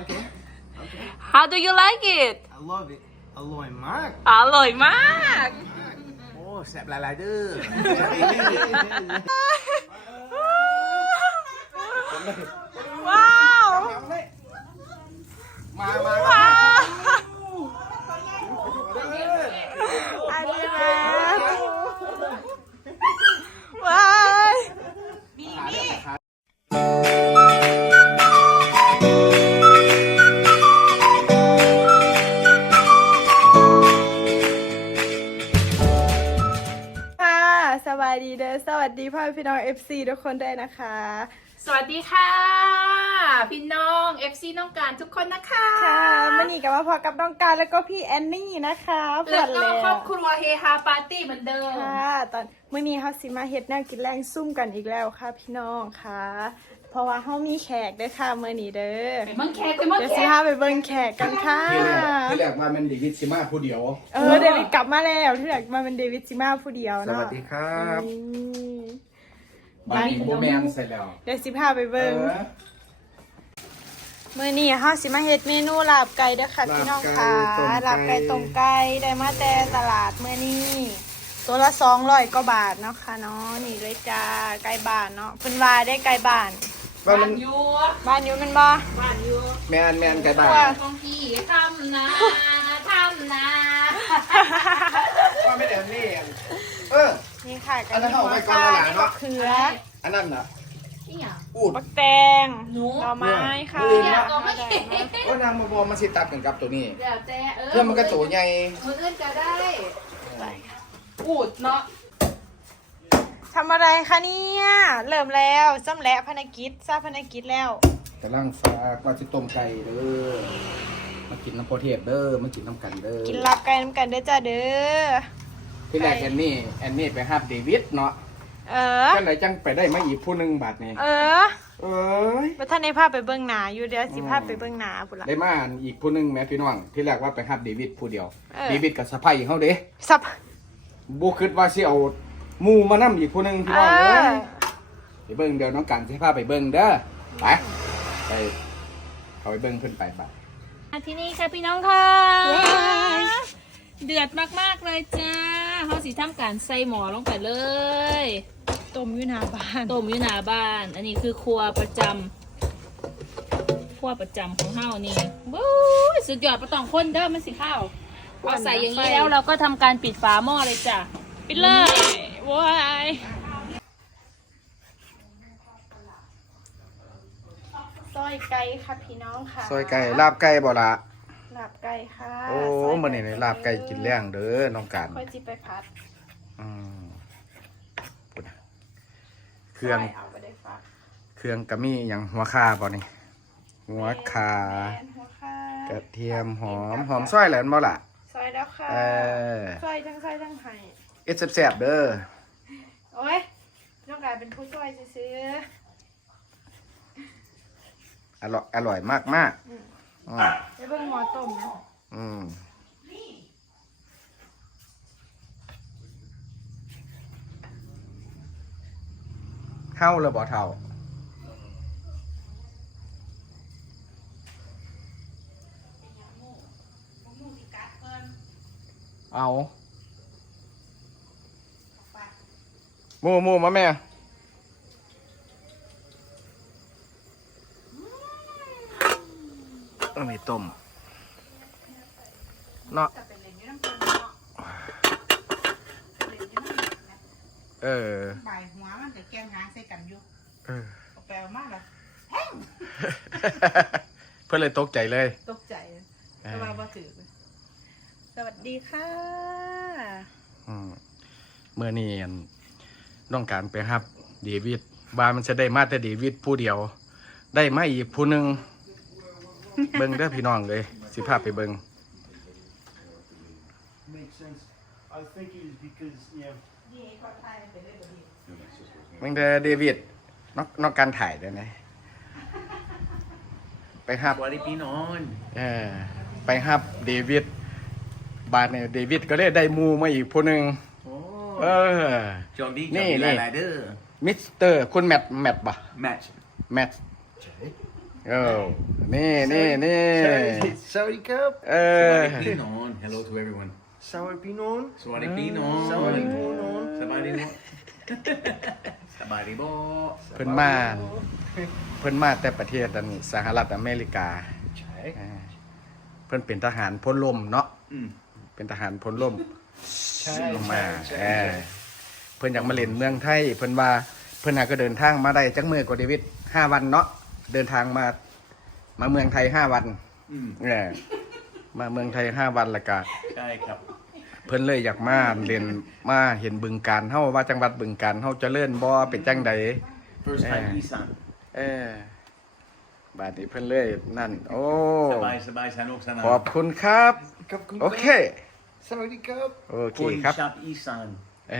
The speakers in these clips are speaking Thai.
Okay. Okay. How do you like it I love it. อร่อยมาก อร่อยมาก โอ้แสบหลายๆเด้อ ว้าว มามา ด้อสวัสดีพ่อพี่น้อง FC ทุกคนด้วยนะคะ สวัสดีค่ะ พี่น้อง FC น้องการทุกคนนะคะค่ะมันนี่กับว่าพอกับน้องการแล้วก็พี่แอนนี่นะคะแล้วก็เปิดครอบครัวเฮฮาปาร์ตี้เหมือนเดิม ค่ะ ตอน มื้อนี้เขาสิมาเฮ็ดแนวกินแรงซุ่มกันอีกแล้วค่ะพี่น้องค่ะ เพราะว่าเฮามีแขกเด้อค่ะมื้อนี้เด้อไปเมืองแขกไปเมืองเดี๋ยวแขสิกพาไปเบิ่งแขกกันค่ะ ที่แรกที่แรกว่ามันดีวิทซิมาผู้เดียว เออเดวิดกลับมาแล้วที่แรกมาเป็นเดวิดซิมาผู้เดียวสเนาะวัสดีครับอืมบานนี้โบแมนเสร็จแล้วเดี๋ยวสิพาไปเอเบิ่งอมื่อนี้เฮาสิมาเฮ็ดเมนูลาบไก่เด้อค่ะพี่น้องค่ะลาลาบบไก่ไก่ต้มไก่ได้มาแต่ตลาดมื่อนี้ ตัวละ200กว่าบาทเนาะค่ะเนาะนี่เลยจ้าไก่บ้านเนาะเพิ่นว่าได้ไก่บ้าน ว่ามันอยู่บ้านอยู่แมันบ่บ้านอยู่แมนแมนไก่บ้านของพี่ทำนาทำนาว่าไม่เดี๋ยวนี่เออ นี่ค่ะอันนั้นเอาไว้ก่อนแล้วล่ะเนาะเขืออันนั้นน่ะนี่อะ อูด บักแตงหนู หน่อไม้ค่ะมืออื่นอยากเนาะเอาไม่เห็นโอ้นางมาบอกมันสิตัดกันกับตัวนี้ เดี๋ยวแต่เออเพื่อมันก็ตัวใหญ่ มืออื่นก็ได้ อูดเนาะทำอะไรคะเนี่ย เริ่มแล้วซ้ำแหละภารกิจทราบภารกิจแล้วกำลังฝากว่าสิต้มไก่เด้อ มากินน้ำโพเทพเด้อ มากินน้ำกันเด้อกินลาบไก่น้ำกันเด้อจ้าเด้อ ที่แรกแอนนี่แอนนี่ไปฮับเดวิดเนาะเออ จังไหนจังไปได้มาอีกผู้หนึงบาทนี่เออเอ้ยว่าท่านในภาพไปเบื้องหนาอยู่เดี๋ยวสิภาพไปเบื้องหนาพุ่นละ ได้มาอีกผู้หนึงแหม่พี่น้องที่แรกว่าไปฮับเดวิดผู้เดียว เออ เดวิดกับสะพ้ายเขาเด้สับ บ่คิดว่าสิเอาหมู่มานํอีกผู้หนึงพี่เอน้องเอ้อยไปเบิ่งเดี๋ยวน้องกันสิพาไปเบิ่งเด้อไปไปเอาไปเบิ่งเพิ่นไปบัดที่นี่ค่ะพี่น้องค่ะเดือดมากๆเลยจ้าเขาสีทำการใส่หมอลงไปเลยต้มอยู่หน้าบ้านต้มอยู่หน้าบ้าน อันนี้คือครัวประจำครัวประจำของเฮานี่วู้ยสุดยอดประตองคนเด้อมันสิข้าว พอใส่อย่างนี้แล้วเราก็ทำการปิดฝาหม้อเลยจ้ะ ปิดเลยว้ายซอยไก่ค่ะพี่น้องค่ะซอยไก่ลาบไก่บ่ล่ะลาบไก่ค่ะโอ้ซยมื้อนี้ได้ลาบไก่กินแล้งเด้อน้องกันค่อยจิไปพัดอืมพูดนะเครื่อง ซยเอาไปได้ฟักเครื่องกะมีอย่างหัวคาบ่นี่หัวคาแม่นหัวค่ะกระเทียมหอมหอมซอยแหลนบ่ล่ะซอยแล้ว ค่ะเออ ซอยทั้งซอยทั้งไห้เอ็ดแซ่บๆเด้อโอ้ยต้องการเป็นผู้ช่วยซื้ออร่อยอร่อยมากมากๆอืมๆไปเบิ่งหมอต้มนะอืมเข้าเลยบ่เท่า เอาหมูหมูมาแม่ เออมีต้มเนาะจะเป็นเหรียญยูน้ำเกลือเนาะเป็นเหรียญยูน้ำเกลือนะเออบ่ายหัวมันจะแกงหางใส่กันอยู่เออเอาแปลมากเลยเพื่อนเลยตกใจเลย ตกใจเอแต่อว่าบ่ถือ สวัสดีค่ะอืมเมื่อนี้อั่นต้องการไปฮับเดวิดว่ามันจะได้มาแต่เดวิดผู้เดียว ได้มาอีกผู้หนึ่งเบิ้งเด้อพี่น้องเลย สิภาพไปเบิ้ง Makes sense. I think it was because, you know, เบิ้งเด้อเดวิดนอกนอกการถ่ายได้ไหมไปฮับสวัสดีพี่น้องเออไปฮับเดวิด บาทเนี่ยเดวิดก็เลยได้หมูมาอีกผู้หนึ่งโอ้เออโชคดีนี่โชคดีนี่หลายๆเด้อมิสเตอร์คุณแมทแมทปะแมทช์แมทเออนี่นี่นี่ Saudi Cup. เออ Pinon. Hello to everyone. Sour Pinon. Sawadi Pinon. Saudi Pinon. Sabadi mo. Sabadi mo. เพิ่นมาเพิ่นมาแต่ประเทศอันสหรัฐอเมริกา Check. อ่าเพิ่นเป็นทหารพลลมเนาะ Mm. เป็นทหารพลลมใช่ลงมาใช่เออเพิ่นอยากมาเล่นเมืองไทย เพิ่นว่าเพิ่นหาก็เดินทางมาได้จักมือกว่าเดวิดห้าวันเนาะเดินทางมามาเมืองไทยห้าวัน Mm. เออมาเมืองไทยห้าวันและก็ใช่ครับ เพิ่นเลยอยากมาเล่นมาเห็นบึงการเฮาว่าจังหวัดบึงการเฮาเจริญบ่เป็นจังใด First time Eh. Isan. เออ บาดนี้เพิ่นเลยนั่น โอ้ Sabay, sabay, sanok sana. ขอบคุณครับ Cup โอเค Saudi Cup. โอเคครับ Shop Isan. เอ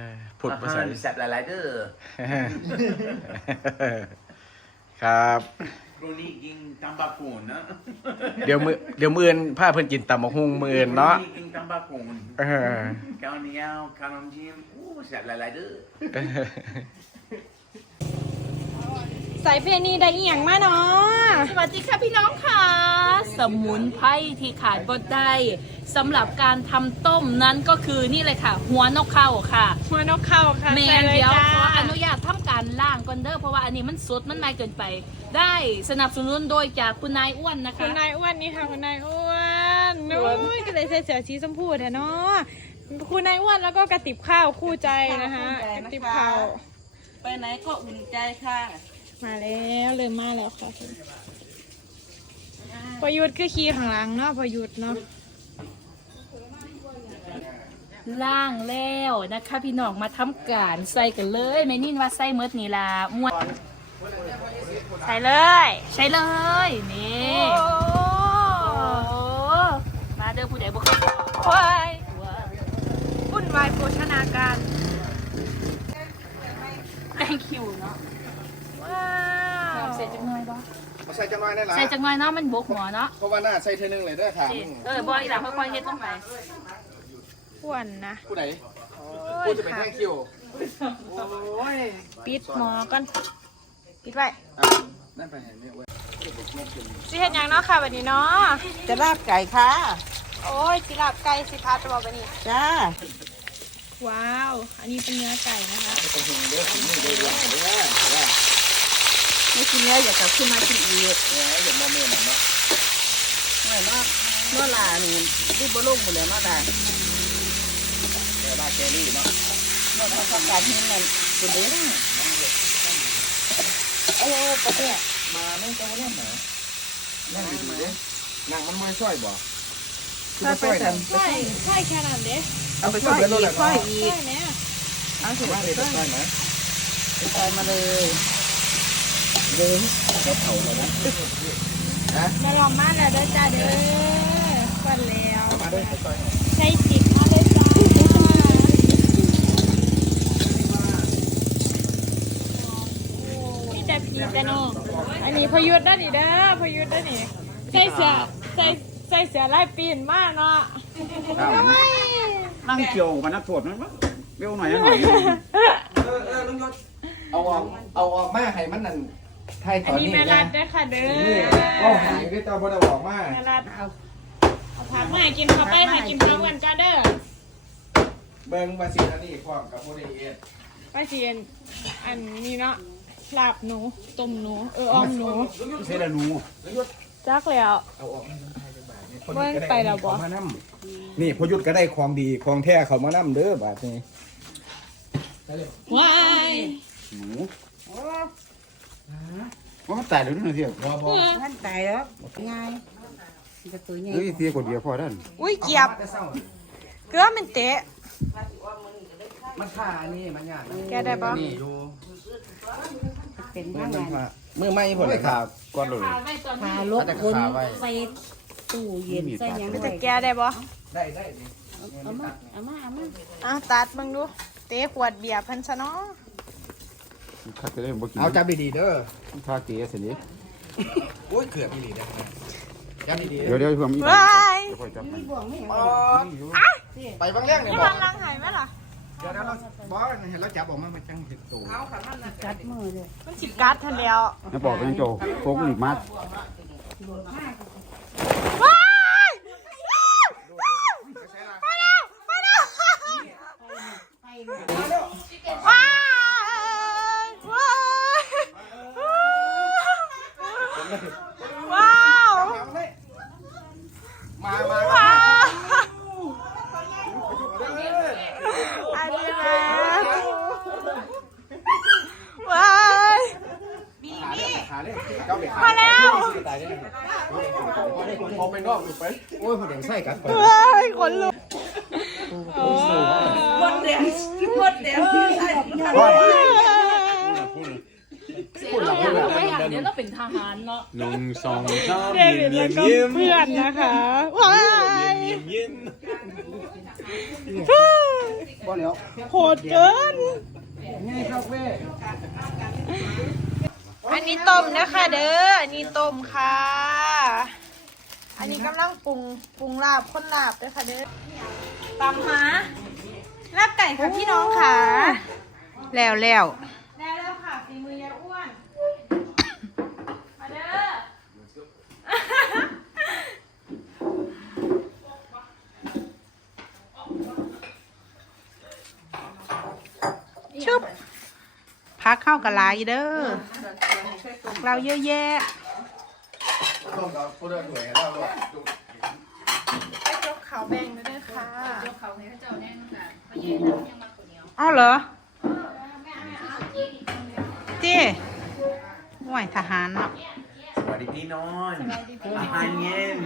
อพูดภาษา Ahan, Sap Lalader. ครับ Kroniking Tambakon, ha? เดี๋ยวมือเดี๋ยวมืออนผ้าเพิ่นกินตำมะฮุงมืออนเนาะ Kroniking Tambakon. เออ Kau niyaw, kanom jim. Oh, Sap Lalader. ใส่เพลงนี้ได้อีหยังมาเนาะสวัสดีค่ะพี่น้องค่ะ สมุนไพรที่ขาดบ่ได้สำหรับการทำต้มนั้นก็คือนี่เลยค่ะ หัวนกเข้าค่ะ หัวนกเข้าค่ะแมใส่นเลยเดี๋ยวจ้าขออนุญาตทำการล่างก่อนเด้อเพราะว่าอันนี้มันสดมันไม่เกินไป ได้สนับสนุนโดยจากคุณนายอ้วนนะคุคะ ณนายอ้วนนี่ค่ะคุณนายอ้วนนู้ยก็เลยใส่เสื้อสีชมพูแท้เนาะคุณนายอ้วนแล้วก็กระติบข้าวคู่ใจนะคะกระติบข้าวไปไหนก็อุ่นใจค่ะ มาแล้วเริ่มมาแล้วค่ะพอยุทธคือขี่ข้างหลังเนาะพอยุทธเนาะล่างแล้วนะคะ พี่น้องมาทำการใส่กันเลยแม่นินว่าใส่เมดนี่ละมวนใส่เลยใช่เลยนี่มาเด้อผู้ใดบ่เคยควายวุ่นวายโภชนาการ thank you เนาะ ส่จังหน่อยบ่ใส่จังน้อยได้ล่ะใส่จังหน่อยเนาะมันบกหัวเนาะเพราะว่าหน้าใส่เทื่อนึงเลยเด้อค่ะเออบ่อีหล่ะค่อยๆเฮ็ดลงไปอ้วนนะ ผู้ใดโอ้ผู้ยจะเป็นค่ะแท่งคิวปิดหมอกันปิดไว้อะนั่นไปเห็นเนี่ยเว้ยสิเห็นยังเนาะค่ะวันนี้เนาะจะลาบไก่ค่ะ โอ้ยสิลาบไก่สิพัดตัววันนี้ จ้า ว้าว อันนี้เป็นเนื้อไก่นะคะ ไม่กินเนื้ออยากกลับขึ้นมากินอีกเนี่ยเห็นโมเมนต์น่ะเนาะไม่เนาะเมื่อลานี่รีบบลุ่มหมดแล้วเนาะด่าเดี๋ยวหน้าแกรี่เนาะเมื่อทำการที่มันบุญเด้อโอ้ประเทศมาไม่ต้องเล่นหรอนั่งดีๆเด้นั่งมันไม่ช่วยบ่คือมาช่วยกันใช่ใช่แค่นั้นเด้เอาไปช่วยกันแล้วแหละค่อยเนาะอีใช่กเนี่ยเอาถือว่าไปค่อย ช่วยนะใส่มาเลยมาลองมาแล้วด้จ้าเด้อก่อนแล้วมาด้วยไปช่วยใช้จิกมาเลยจ้าพี่แต่พีแต่น้องอันนี้พยุทธ์ด้านนี่เด้อพยุทธ์ด้านนี่ใส่เสื้อใส่ใส่เสื้อลายปีนมากเนาะนั่งเกี่ยวกับนักโทษมันวะเร็วหน่อยนะหน่อยเออเออลุงยศเอาออกเอาออกมาให้มันนั่น ไทยตอัอนนนี้นี้แม่นะรัดเด้อค่ะเด้นี่อก็หายด้วยตัวบ่ได้ออกมาแม่รัดเอาเอาผักมาให้กินเข้าไปถ่ายกินพร้อมกันจ้าเด้อเบิ่งว่าสิอันนี้พร้อมกับบ่ได้เอ็ดไปเชียนอันนี้เนาะลาบหนูต้มหนูเอออ้อมหนูเสร็จแล้วหนูจักแล้วเอาออกมาให้จังบาทนี่เบิ่งไปแล้วบ่เขามานำนี่พอยุทธก็ได้ของดีของแท้เขามานำเด้อบาดนี้ว้ายหนู ว่ามันตายแล้วนี่นะเที่ยวบ่บ่ท่านตายแล้วง่ายจะตัวใหญ่เฮ้ยเที่ยวคนเดียวพอด้านอุ้ยเกียบแต่เศร้าเกลือมันเตะ มันค่าอันนี้มันยากนะแกได้บ่นี่อยู่เป็นมืยัองไงมันว่ามือไม่ผลเลยข่าวก่อนเลยขาไว้ตอนพานี้ลบคนใส่ตู้เย็นใส่ยังมันไงจะแกได้บ่ได้ได้ดิเอามาเอามาเอามาอะตัดมึงดู เตะขวดเบียร์เพิ่นซะเนาะ ข้าจะได้บ่กินเอาจับดีๆเด้อข้าเกลี่ยเสร็จนี้โอ้ยเกือบดีๆได้จับดีๆเดี๋ยวเดี๋ยวผมอีกว้ายค่อยจับมันอ๋อไปบางเรื่องนี่นี่บ่มันลังหายไหมล่ะเดี๋ยวเราบอสเห็นเราจับออกมามันจังเห็ดตัวมันสิกัดทันแล้วนะบอกกันโจโฟกหลีกมัด ว้ายไปแล้วไปแล้วว้ายว้ายว้าว มามา ว้าวอันนี้แม่ว้าย ขาเลยเจ้าเด็กขา มาแล้ว ตายได้ยัง พอไปนอกถูกไปโอ้ยผู้เด็กไส้กัดไปว้ายขนลุกโอ้หมดเดียวหมดเดียวใช่พูดหลังพูดหลังเดี๋ยวเราเป็นทหารเนาะหนึ่งสองสามเดวิดแล้วก็เพื่อนนะคะว้ายยิ้มบ่แล้วโหดเกินง่ายครับเว้ย อันนี้ต้มนะคะเด้อ อันนี้ต้มค่ะ อันนี้กำลังปรุงปรุงลาบคนลาบด้วยค่ะเด้อตำหาลาบไก่ค่ะพี่น้องค่ะ แล้วแล้วแล้วแล้วค่ะฝีมือยายอ้วนมาเด้อ ชุบพักเข้ากับลายเด้อ เราเยอะแยะต้องกับผู้เดินหน่วยเราด้วยไปยกเขาแบ่งด้วยค่ะยกเขาให้พระเจ้าแน่นค่ะพระเยซูยังมาคนเดียวอ้าวเหรอเจ้ห่วยทหารเนาะสวัสดีพี่น้องอาหารเย็น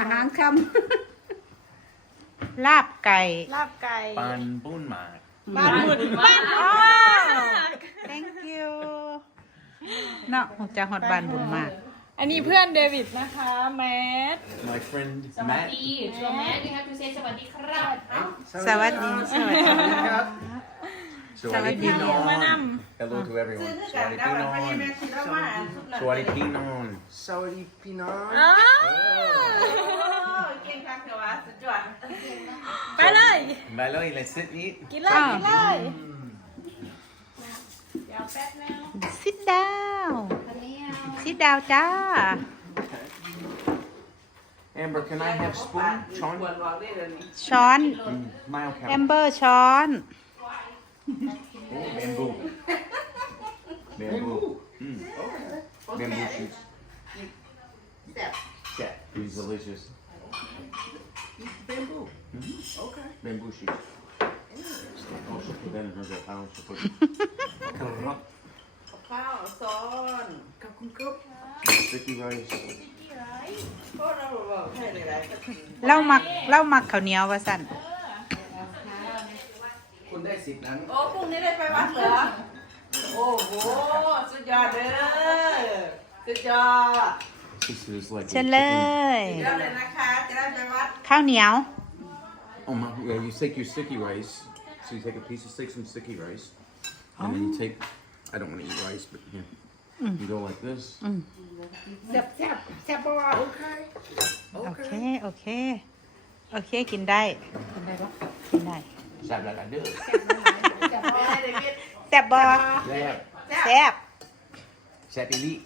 อาหารคลาบไก่ ลาบไก่ ปันปุ้นหมาก บ้านบุญบ้านอ๋อ thank you เนาะผมจะฮอดบ้านบุญมาก อันนี้เพื่อนเดวิดนะคะ แมท my friend สวัส Matt ดีชัวแม่ดีครับทูเซสวัสดีครับ สวัสดีสวัสดีครับสวัสดีพี่น้องมาน Hello to everyone สวัสดีพี่น้องำสวัสดีพี่น้องสวัสดีพี่น้องอ้าวเก่งคักเดี๋ยวว่าสุดยอดไปเลยไปเลย let's sit eat กินเลย กินเลย sit down sit down จ้า Amber can I have spoon ช้อนควรบอกได้เลยนี่ช้อนไม่เอาครับแอมเบอร์ช้อนโอ้ bamboo bamboo อืม bamboo shoots แซ่บ yeah it's delicious bamboo okay bamboo shoots oh she'll put that in her I don't she'll put ข้าวซ้อน sticky rice โคตรเราบอกให้หลายๆก็กินเล่ามักเล่ามักข้าวเหนียวว่าสั่นคุณได้สิทธิ์นั้นโอ้พรุ่งนี้ได้ไปวัดเหรอ โอ้โห สุดยอดเด้อสุดยอด this is like เชิญเลยเดี๋ยวเลยนะคะ จะได้ไปวัดข้าวเหนียว Oh my, yeah, you take your sticky rice. So you take a piece of stick, some sticky rice, and then you take. I don't want to eat rice, but here, you go like this. โอเค โอเค โอเค กินได้ กินได้ Sab like I do. แซ่บบอ Yeah. แซ่บ Sab elite.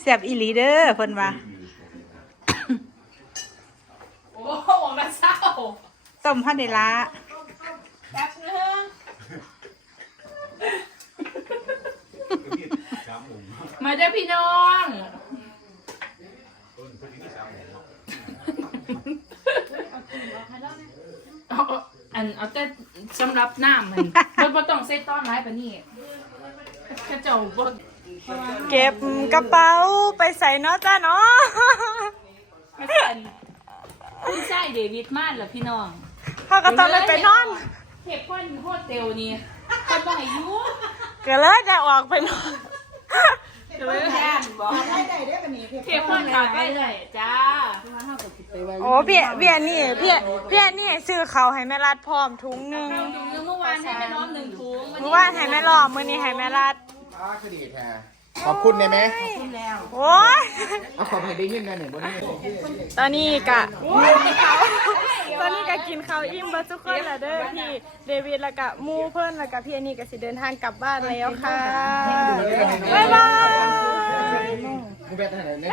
แซ่บอีหลีเด้อเพิ่นว่าโอ้โหมาเศร้าต้มพันเดละแป๊บนึงมาเด้อพี่น้องเอาเอาอันเอาแต่สำหรับน้ำมันบ่บ่ต้องใส่ต้อนไม้ปะนี่ข้าเจ้าบ่เก็บกระเป๋าไปใส่เนาะจ้าเนาะ ไม่ใส่ คุณใช่เดวิดมาดเหรอพี่น้องเขาก็ต้องไปไปนอนเทปพ่อนโฮเทลนี่คนบ่ให้อยู่ก็เลยจะออกไปนอนก็เลยแย่นบอกเทปพ่อนขาดไปเลยจ้าโอ้เบียเบียนี่เบียเบียนี่ซื้อเขาวให้แม่รัดพร้อมถุงหนึงเอาถุงนึงเมื่อวานให้แม่ล้อมหนึ่งถุงเมื่อวานให้แม่หลอมมื้อนี้ให้แม่รัดอ้าคดีแท้แขอบคุณได้ไหมโอ้ยเอาขอบให้ได้ยินได้หนึ่งบนนี้ตอนนี้กะตอนนี้กะกินข้าวอิ่มเบัทุกคนแล้วเด้อพี่เดวิดแล้วกะมูเพิ่นแล้วกะพี่อันนี่กะสิเดินทางกลับบ้านแล้วค่ะบ๊ายบายกูไปทางไหนเนี่ย